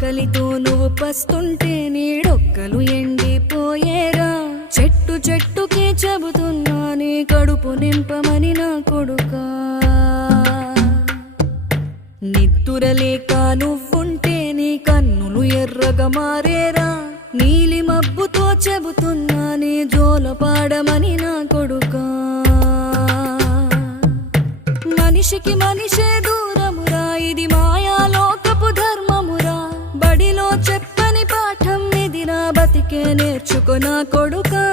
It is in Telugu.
ఆకలితో నువ్వు పస్తుంటే నీడొక్కలు ఎండిపోయేరా. చెట్టు చెట్టుకే చెబుతున్నా నీ కడుపు నింపమని నా కొడుకా. నిద్దురలేక నువ్వుంటే నీ కన్నులు ఎర్రగా మారేరా. నీలి మబ్బుతో చెబుతున్నా నీ జోలపాడమని నా కొడుకా. మనిషికి మనిషే దూరమురా, ఇది మాయాలోకపు ధర్మమురా. బడిలో చెప్పని పాఠం ఇదిరా, బతికే నేర్చుకో నా కొడుకా.